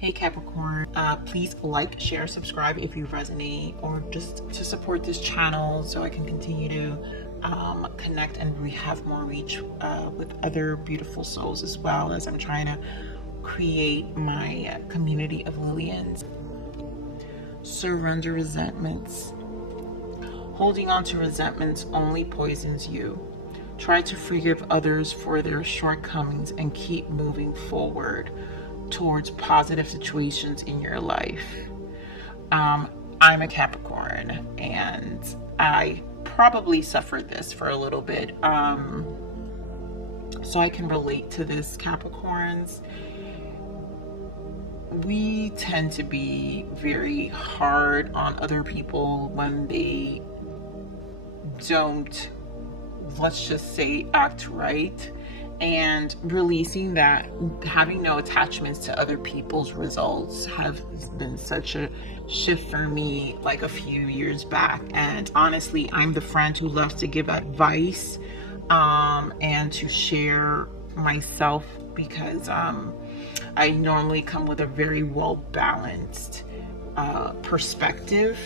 Hey Capricorn, please like, share, subscribe if you resonate, or just to support this channel so I can continue to connect and we have more reach with other beautiful souls, as well as I'm trying to create my community of Lillians. Surrender resentments. Holding on to resentments only poisons you. Try to forgive others for their shortcomings and keep moving forward towards positive situations in your life. I'm a Capricorn and I probably suffered this for a little bit. So I can relate to this, Capricorns. We tend to be very hard on other people when they don't, let's just say, act right. And releasing that, having no attachments to other people's results have been such a shift for me like a few years back. And honestly, I'm the friend who loves to give advice and to share myself, because I normally come with a very well balanced perspective,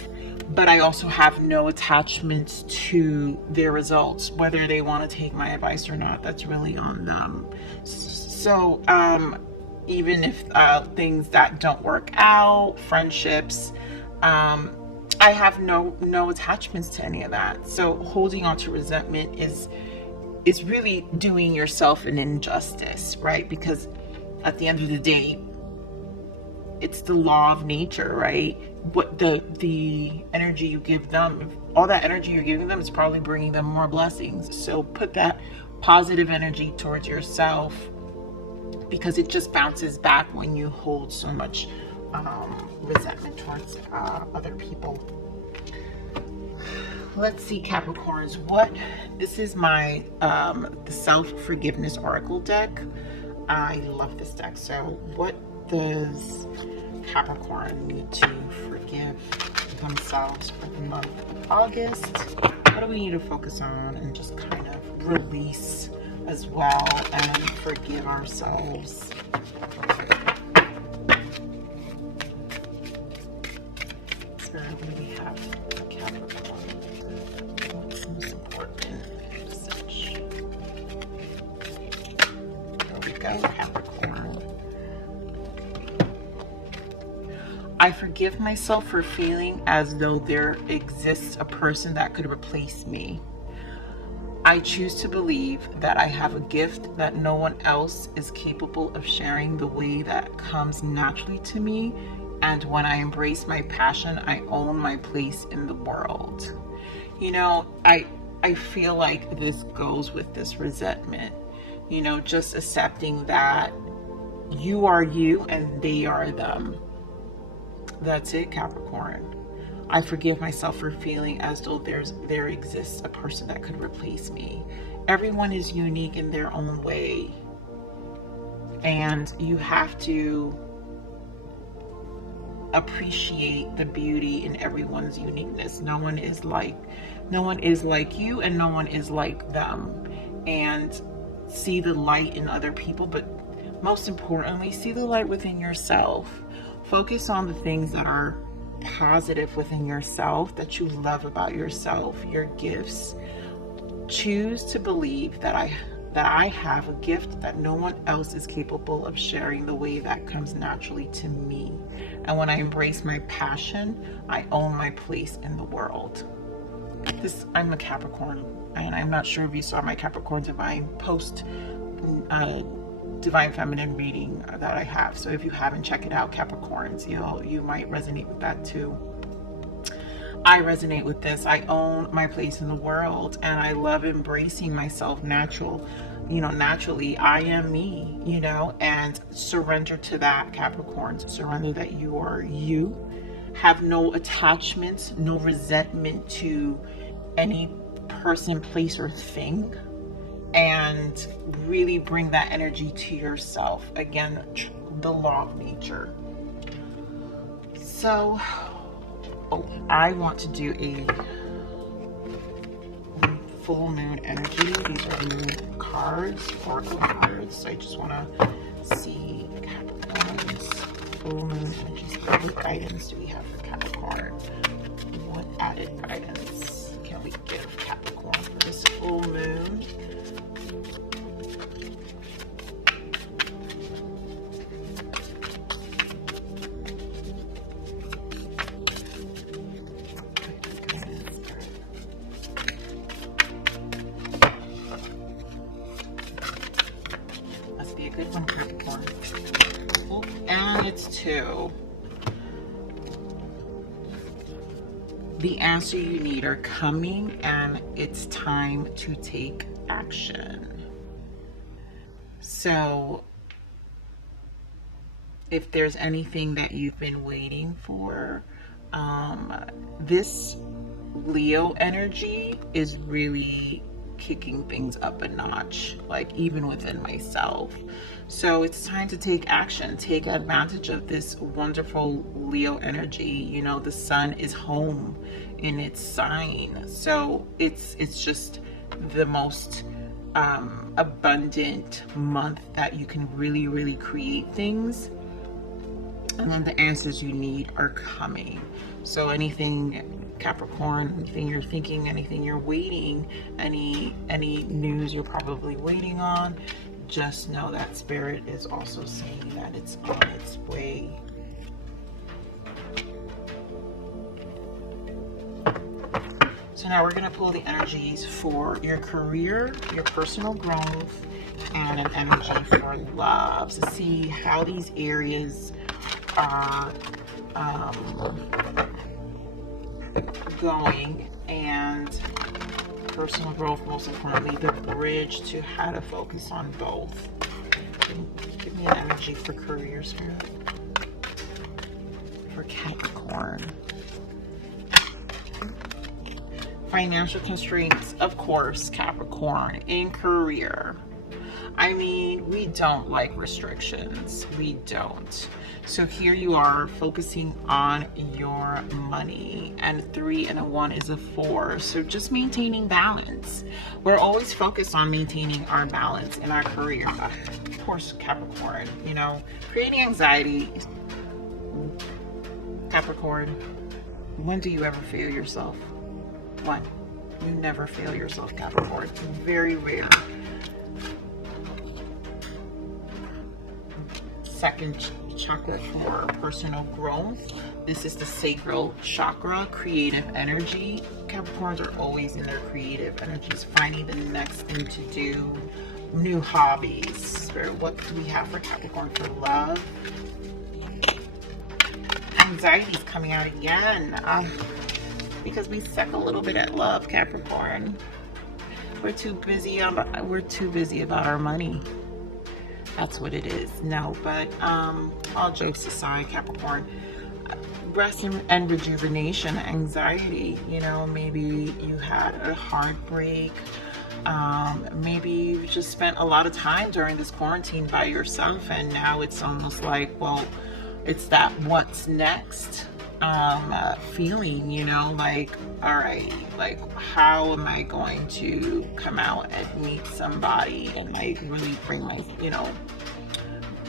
but I also have no attachments to their results, whether they want to take my advice or not. That's really on them. So even if things that don't work out, friendships, I have no attachments to any of that. So holding on to resentment is really doing yourself an injustice, right? Because at the end of the day, it's the law of nature, right? What the energy you give them, all that energy you're giving them is probably bringing them more blessings. So put that positive energy towards yourself, because it just bounces back when you hold so much resentment towards other people. Let's see, Capricorns, this is my the self-forgiveness oracle deck. I love this deck. So what does Capricorn need to forgive themselves for the month of August? What do we need to focus on and just kind of release as well and forgive ourselves? So what do we have for Capricorn? What's most important message? There we go, Capricorn. I forgive myself for feeling as though there exists a person that could replace me. I choose to believe that I have a gift that no one else is capable of sharing the way that comes naturally to me. And when I embrace my passion, I own my place in the world. You know, I feel like this goes with this resentment. You know, just accepting that you are you and they are them. That's it, Capricorn. I forgive myself for feeling as though there exists a person that could replace me. Everyone is unique in their own way, and you have to appreciate the beauty in everyone's uniqueness. No one is like you, and no one is like them. And see the light in other people, but most importantly, see the light within yourself. Focus on the things that are positive within yourself, that you love about yourself, your gifts. Choose to believe that I have a gift that no one else is capable of sharing the way that comes naturally to me. And when I embrace my passion, I own my place in the world. I'm a Capricorn, and I'm not sure if you saw my Capricorn Divine post, Divine Feminine reading that I have. So if you haven't, check it out, Capricorns. You might resonate with that too. I resonate with this. I own my place in the world, and I love embracing myself naturally. I am me, and surrender to that, Capricorns. Surrender that you are you. Have no attachments, no resentment to any person, place, or thing. And really bring that energy to yourself. Again, the law of nature. So, I want to do a full moon energy. These are moon cards, oracle cards. So I just want to see Capricorns full moon energies. What guidance do we have for Capricorn? What added guidance can we give Capricorn for this full moon? Must be a good one, Capricorn. Oh, and it's 2. The answer you need are coming, and it's time to take action. So if there's anything that you've been waiting for, this Leo energy is really kicking things up a notch, like even within myself. So it's time to take action, take advantage of this wonderful Leo energy. You know, the sun is home in its sign, so it's just the most abundant month that you can really create things. And then the answers you need are coming. So anything, Capricorn, anything you're thinking, anything you're waiting, any news you're probably waiting on, just know that Spirit is also saying that it's on its way. So now we're going to pull the energies for your career, your personal growth, and an energy for love to see how these areas are going, and personal growth, most importantly, the bridge to how to focus on both. Give me an energy for career, Spirit, for Capricorn. Financial constraints, of course, Capricorn, in career. I mean, we don't like restrictions. We don't. So here you are focusing on your money, and 3 and a 1 is a 4. So just maintaining balance. We're always focused on maintaining our balance in our career. Of course, Capricorn, you know, creating anxiety. Capricorn, when do you ever fail yourself? When? You never fail yourself, Capricorn. It's very rare. Second chakra for personal growth. This is the sacral chakra, creative energy. Capricorns are always in their creative energies, finding the next thing to do, new hobbies. Spirit, what do we have for Capricorn for love? Anxiety is coming out again. Because we suck a little bit at love, Capricorn. We're too busy about our money. That's what it is. No, but all jokes aside, Capricorn, rest and rejuvenation, anxiety, you know, maybe you had a heartbreak, maybe you just spent a lot of time during this quarantine by yourself, and now it's almost like, well, it's that what's next feeling, you know, like, all right, like, how am I going to come out and meet somebody and like really bring my, you know,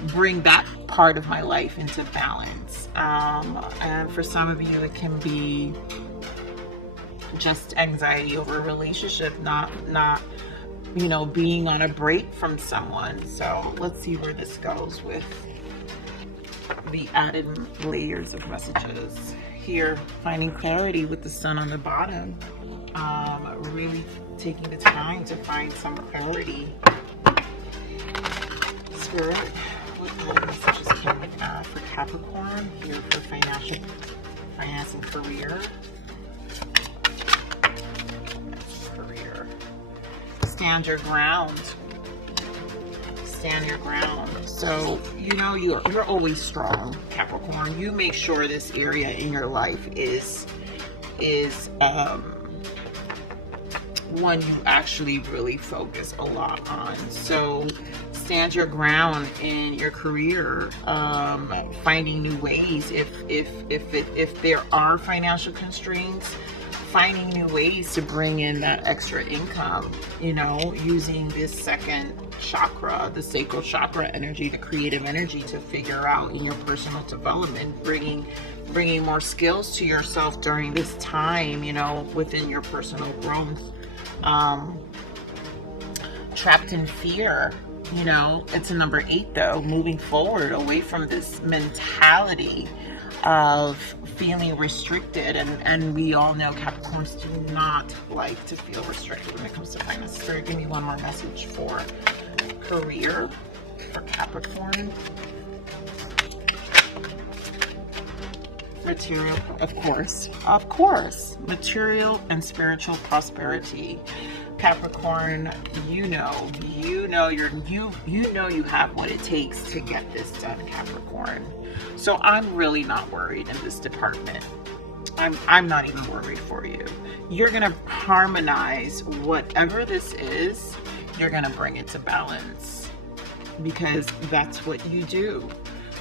bring that part of my life into balance. And for some of you, it can be just anxiety over a relationship, not you know, being on a break from someone. So let's see where this goes with the added layers of messages here. Finding clarity with the sun on the bottom, really taking the time to find some clarity. Spirit, what added messages can we add for Capricorn here for finance and career? Stand your ground. Stand your ground. So, you know, you're always strong, Capricorn. You make sure this area in your life is one you actually really focus a lot on. So stand your ground in your career, finding new ways. If there are financial constraints, finding new ways to bring in that extra income, you know, using this second chakra, the sacral chakra energy, the creative energy to figure out in your personal development, bringing more skills to yourself during this time, you know, within your personal growth. Trapped in fear, you know, it's a number 8 though, moving forward away from this mentality of feeling restricted, and we all know Capricorns do not like to feel restricted when it comes to finance. Spirit, give me one more message for career for Capricorn. Material, of course, material and spiritual prosperity. Capricorn, you know you have what it takes to get this done, Capricorn. So I'm really not worried in this department. I'm not even worried for you. You're gonna harmonize whatever this is. You're gonna bring it to balance, because that's what you do.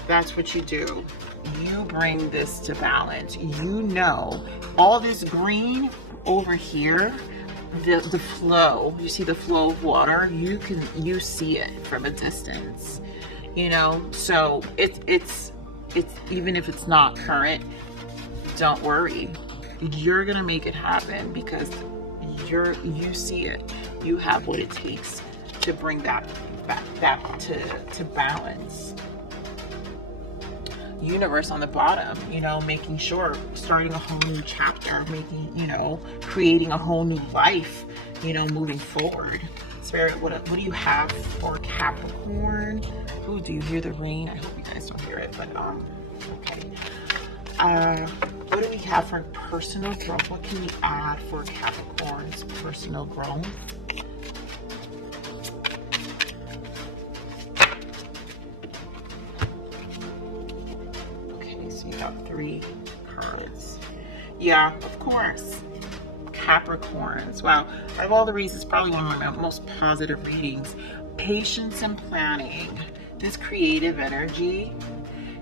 That's what you do. You bring this to balance. You know, all this green over here, the flow, you see the flow of water, you see it from a distance, you know. So it's even if it's not current, don't worry, you're gonna make it happen, because you see it. You have what it takes to bring that back to balance. Universe on the bottom, you know, making sure, starting a whole new chapter, creating a whole new life, you know, moving forward. Spirit, what do you have for Capricorn? Ooh, do you hear the rain? I hope you guys don't hear it, but okay. What do we have for personal growth? What can we add for Capricorn's personal growth? Got 3 cards. Yeah, of course. Capricorns. Wow. Out of all the reads, it's probably one of my most positive readings. Patience and planning. This creative energy,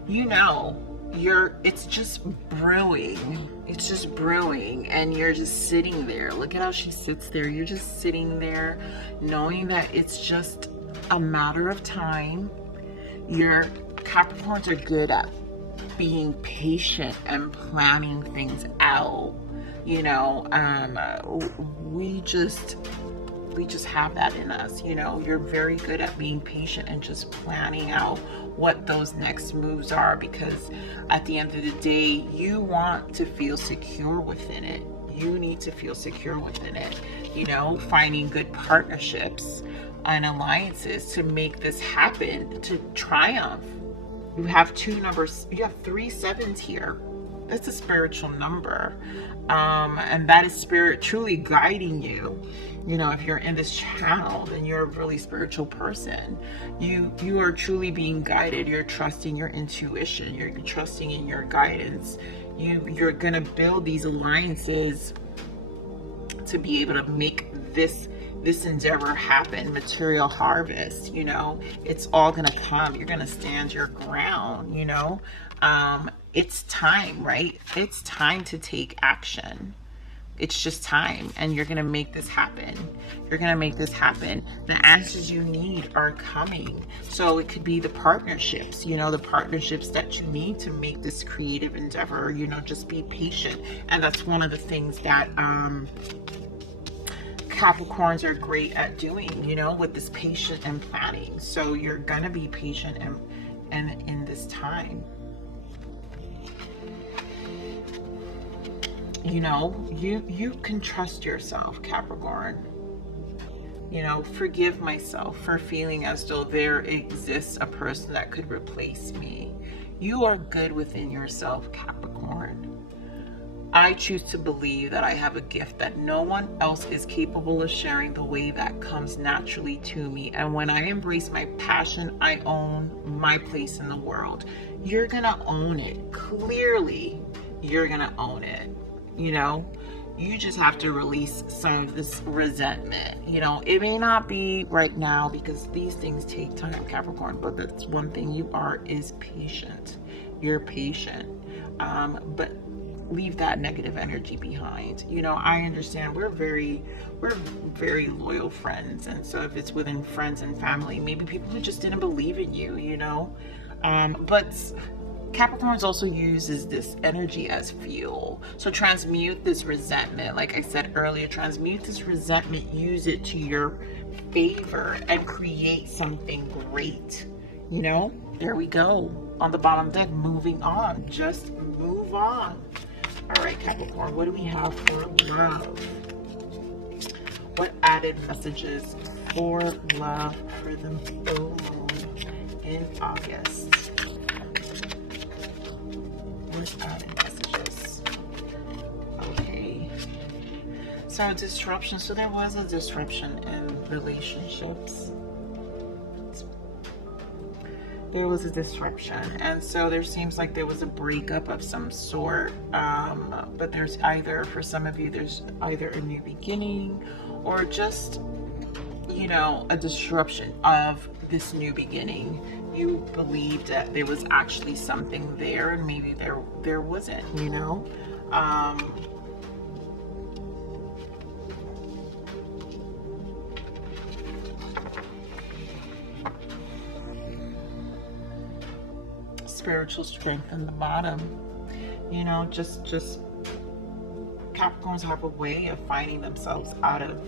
you know, it's just brewing. It's just brewing, and you're just sitting there. Look at how she sits there. You're just sitting there knowing that it's just a matter of time. Your Capricorns are good at being patient and planning things out, you know. We just have that in us, you know. You're very good at being patient and just planning out what those next moves are, because at the end of the day, you want to feel secure within it. You need to feel secure within it, you know, finding good partnerships and alliances to make this happen, to triumph. You have 2 numbers, you have 3 sevens here. That's a spiritual number. And that is spirit truly guiding you. You know, if you're in this channel, then you're a really spiritual person. You are truly being guided. You're trusting your intuition. You're trusting in your guidance. You're gonna build these alliances to be able to make this endeavor happen. Material harvest, you know, it's all gonna come. You're gonna stand your ground, you know. It's time, right? It's time to take action. It's just time, and you're gonna make this happen. You're gonna make this happen. The answers you need are coming. So it could be the partnerships, you know, the partnerships that you need to make this creative endeavor, you know. Just be patient. And that's one of the things that Capricorns are great at doing, you know, with this patient and planning. So you're gonna be patient and in this time, you know, you can trust yourself, Capricorn. You know, forgive myself for feeling as though there exists a person that could replace me. You are good within yourself, Capricorn. I choose to believe that I have a gift that no one else is capable of sharing the way that comes naturally to me. And when I embrace my passion, I own my place in the world. You're gonna own it. Clearly, you're gonna own it. You know, you just have to release some of this resentment. You know, it may not be right now, because these things take time, Capricorn, but that's one thing you are, is patient. You're patient. But leave that negative energy behind. You know, I understand we're very loyal friends, and so if it's within friends and family, maybe people who just didn't believe in you, you know. But Capricorns also uses this energy as fuel. So transmute this resentment. Like I said earlier, transmute this resentment, use it to your favor and create something great. You know, there we go. On the bottom deck, moving on. Just move on. All right, Capricorn, what do we have for love? What added messages for love for the full moon in August? What added messages? Okay. So disruption. So there was a disruption in relationships. There was a disruption, and so there seems like there was a breakup of some sort, but there's either, for some of you, there's either a new beginning or just, you know, a disruption of this new beginning. You believed that there was actually something there, and maybe there wasn't, you know. Spiritual strength in the bottom. You know, just Capricorns have a way of finding themselves out of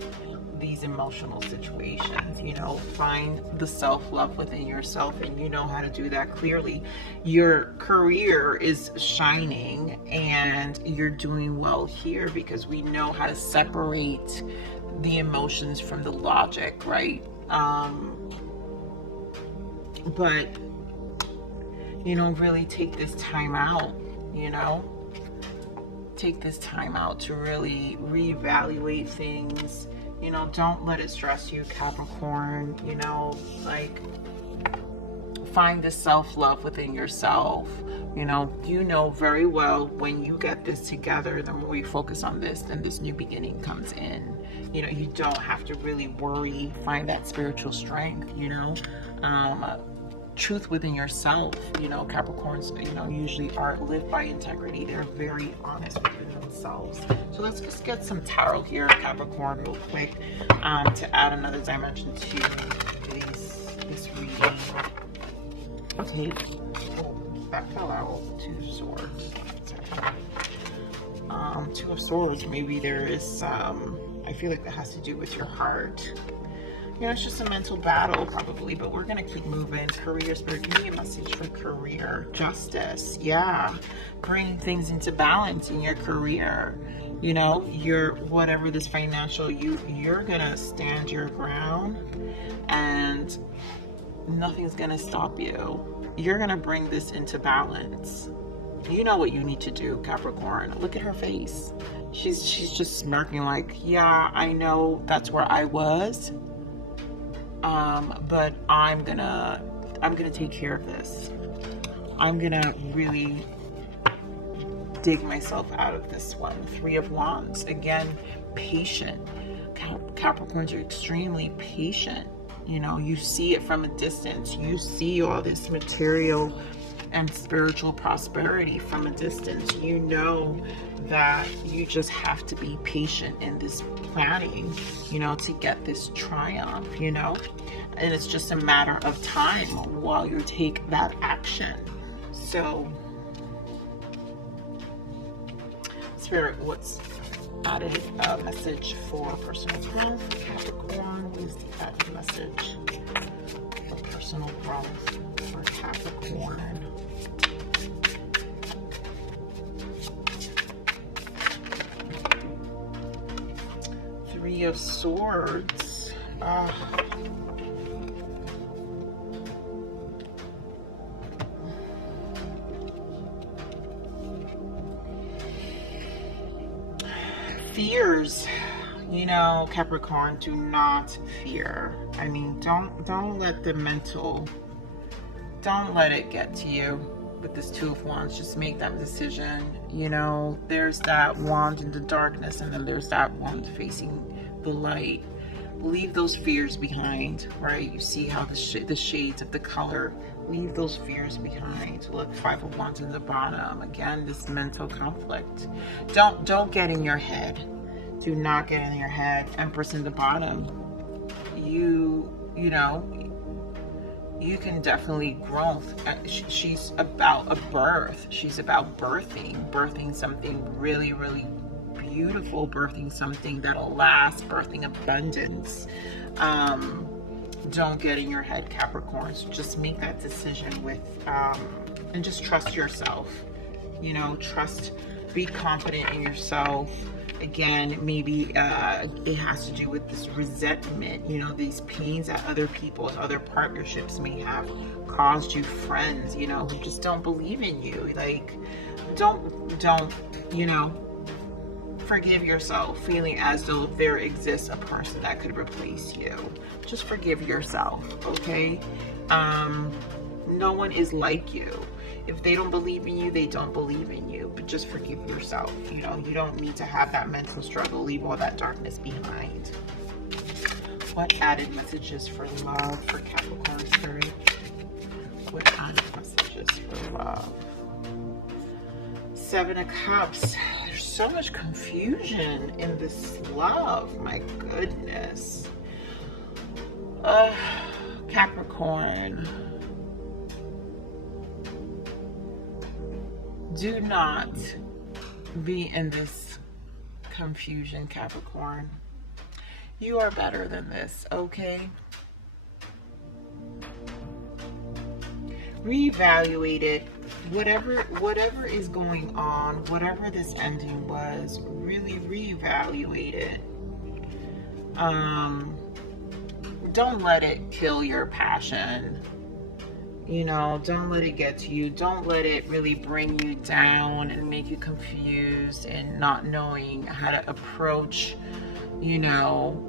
these emotional situations. You know, find the self-love within yourself, and you know how to do that clearly. Your career is shining and you're doing well here because we know how to separate the emotions from the logic, right? But you know, really take this time out, you know, take this time out to really reevaluate things. You know, don't let it stress you, Capricorn. You know, like, find the self-love within yourself. You know very well when you get this together, the more you focus on this, then this new beginning comes in. You know, you don't have to really worry. Find that spiritual strength, you know. Truth within yourself. You know, Capricorns, you know, usually live by integrity. They're very honest within themselves. So let's just get some tarot here, Capricorn, real quick, to add another dimension to this reading. Okay. Oh, that fell out. Two of Swords. Two of Swords. Maybe there is I feel like that has to do with your heart. You know, it's just a mental battle probably, but we're going to keep moving. Career, Spirit, give me a message for career. Justice. Yeah. Bring things into balance in your career. You know, whatever this financial, you're going to stand your ground and nothing's going to stop you. You're going to bring this into balance. You know what you need to do, Capricorn. Look at her face. She's just smirking like, yeah, I know that's where I was. But I'm gonna take care of this. I'm gonna really dig myself out of this one. Three of Wands. Again, patient. Capricorns are extremely patient. You know, you see it from a distance. You see all this material and spiritual prosperity from a distance. You know that you just have to be patient in this planning, you know, to get this triumph, you know. And it's just a matter of time while you take that action. So, Spirit, what's added message for personal growth? Capricorn, what is the added message for personal growth for Capricorn? Three of Swords. Fears. You know, Capricorn, do not fear. I mean, don't let the mental, don't let it get to you with this Two of Wands. Just make that decision. You know, there's that wand in the darkness, and then there's that wand facing the light. Leave those fears behind, right? You see how the shades of the color Leave those fears behind. Look, Five of Wands in the bottom. Again, this mental conflict. Don't get in your head. Do not get in your head. Empress in the bottom. You know, you can definitely growth. She's about a birth. She's about birthing something really, really beautiful, birthing something that'll last, birthing abundance. Don't get in your head, Capricorns. Just make that decision with, and just trust yourself. You know, trust, be confident in yourself. Again, maybe it has to do with this resentment, you know, these pains that other people and other partnerships may have caused you, friends, you know, who just don't believe in you. Like, don't, you know, forgive yourself, feeling as though there exists a person that could replace you. Just forgive yourself, okay? No one is like you. If they don't believe in you, they don't believe in you. But just forgive yourself. You know, you don't need to have that mental struggle. Leave all that darkness behind. What added messages for love for Capricorn Spirit? What added messages for love? Seven of Cups. There's so much confusion in this love. My goodness. Capricorn. Do not be in this confusion, Capricorn. You are better than this, okay? Reevaluate it. Whatever is going on, whatever this ending was, really reevaluate it. Don't let it kill your passion. You know, don't let it get to you. Don't let it really bring you down and make you confused and not knowing how to approach, you know,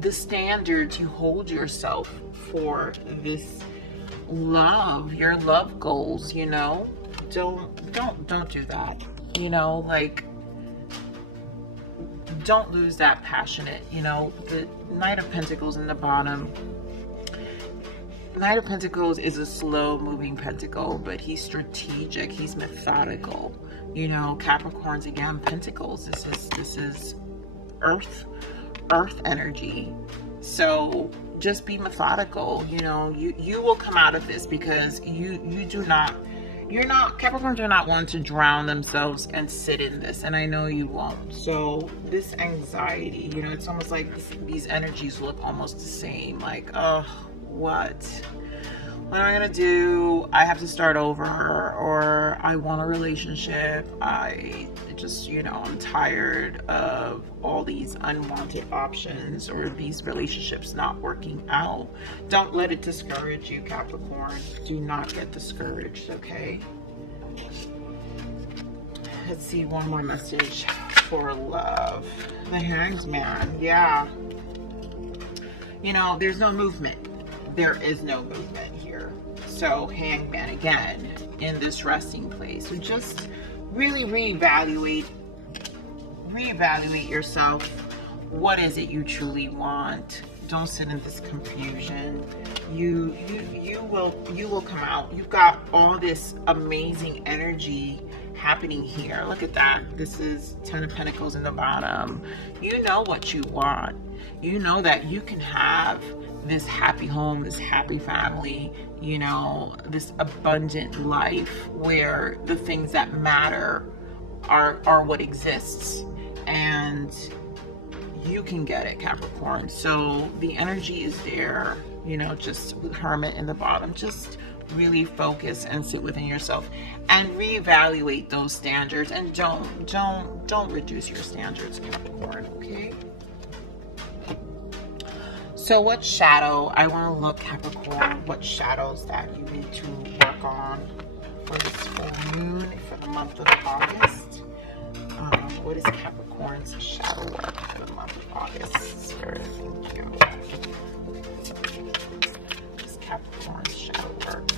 the standards you hold yourself for this love, your love goals, you know. Don't do that. You know, like, don't lose that passionate, you know. The Knight of Pentacles in the bottom. Knight of Pentacles is a slow-moving pentacle, but he's strategic. He's methodical. You know, Capricorns, again, Pentacles. This is Earth energy. So just be methodical. You know, you will come out of this because Capricorns do not want to drown themselves and sit in this, and I know you won't. So this anxiety, you know, it's almost like these energies look almost the same. Like, oh, what am I gonna do? I have to start over, or I want a relationship. I just, you know, I'm tired of all these unwanted options or these relationships not working out. Don't let it discourage you, Capricorn. Do not get discouraged, okay? Let's see, one more message for love. The Hanged Man. Yeah, you know, there's no movement. There is no movement here. So Hangman again in this resting place. So just really reevaluate yourself. What is it you truly want? Don't sit in this confusion. You will come out. You've got all this amazing energy happening here. Look at that. This is Ten of Pentacles in the bottom. You know what you want. You know that you can have this happy home, this happy family, you know, this abundant life where the things that matter are what exists, and you can get it, Capricorn. So the energy is there, you know, just with Hermit in the bottom. Just really focus and sit within yourself and reevaluate those standards, and don't reduce your standards, Capricorn, okay? So what shadow, I want to look, Capricorn, what shadows that you need to work on for this full moon for the month of August. What is Capricorn's shadow work for the month of August? Spirit, thank you. What is Capricorn's shadow work?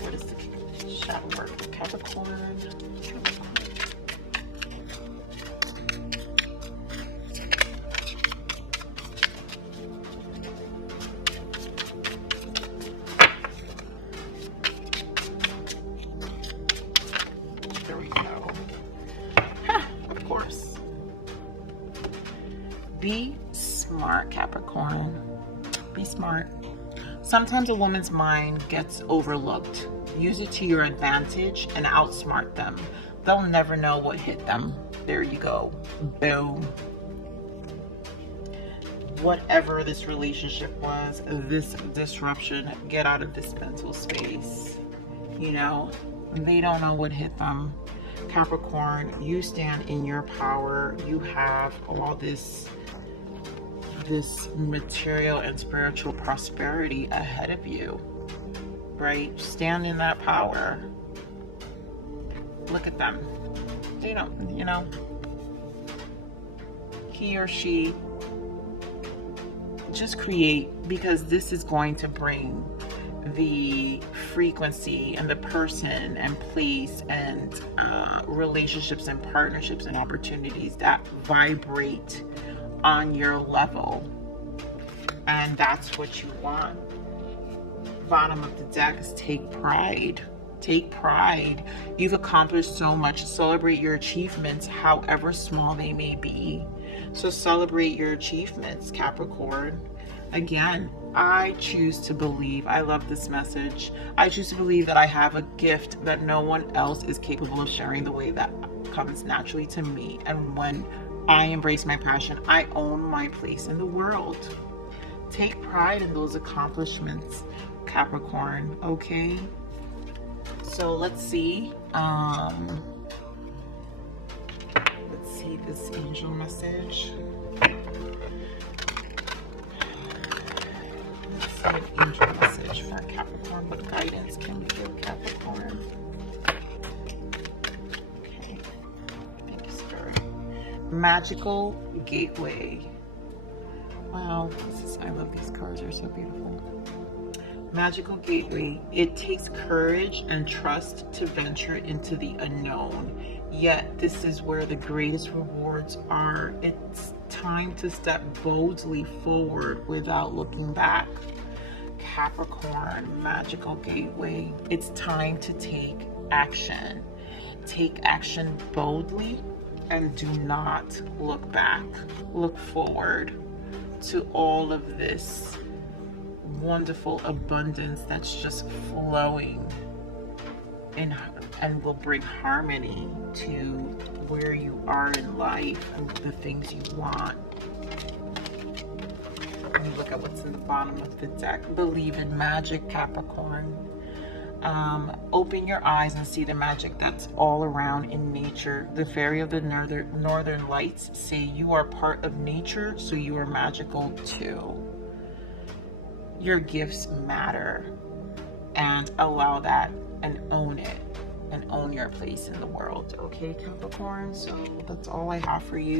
What is the shadow work for Capricorn? Be smart, Capricorn. Be smart. Sometimes a woman's mind gets overlooked. Use it to your advantage and outsmart them. They'll never know what hit them. There you go. Boom. Whatever this relationship was, this disruption, get out of this mental space. You know, they don't know what hit them. Capricorn, you stand in your power. You have all this material and spiritual prosperity ahead of you, right? Stand in that power. Look at them. They don't, you know, he or she, just create, because this is going to bring the frequency and the person and place and relationships and partnerships and opportunities that vibrate on your level, and that's what you want. Bottom of the deck is take pride. Take pride. You've accomplished so much. Celebrate your achievements, however small they may be. So celebrate your achievements, Capricorn. Again, I choose to believe, I love this message, I choose to believe that I have a gift that no one else is capable of sharing the way that comes naturally to me. And when I embrace my passion, I own my place in the world. Take pride in those accomplishments, Capricorn, okay? So let's see this angel message. Let's see an angel message for Capricorn. What guidance can we give Capricorn? Okay, thank you, Spirit. Magical gateway. Wow, I love these cards, they're so beautiful. Magical gateway. It takes courage and trust to venture into the unknown. Yet this is where the greatest rewards are. It's time to step boldly forward without looking back. Capricorn, magical gateway. It's time to take action. Take action boldly and do not look back. Look forward to all of this wonderful abundance that's just flowing in, and will bring harmony to where you are in life and the things you want. Let me look at what's in the bottom of the deck. Believe in magic, Capricorn. Open your eyes and see the magic that's all around in nature. The fairy of the northern lights say you are part of nature, so you are magical too. Your gifts matter, and allow that and own it and own your place in the world. Okay, Capricorn, so that's all I have for you.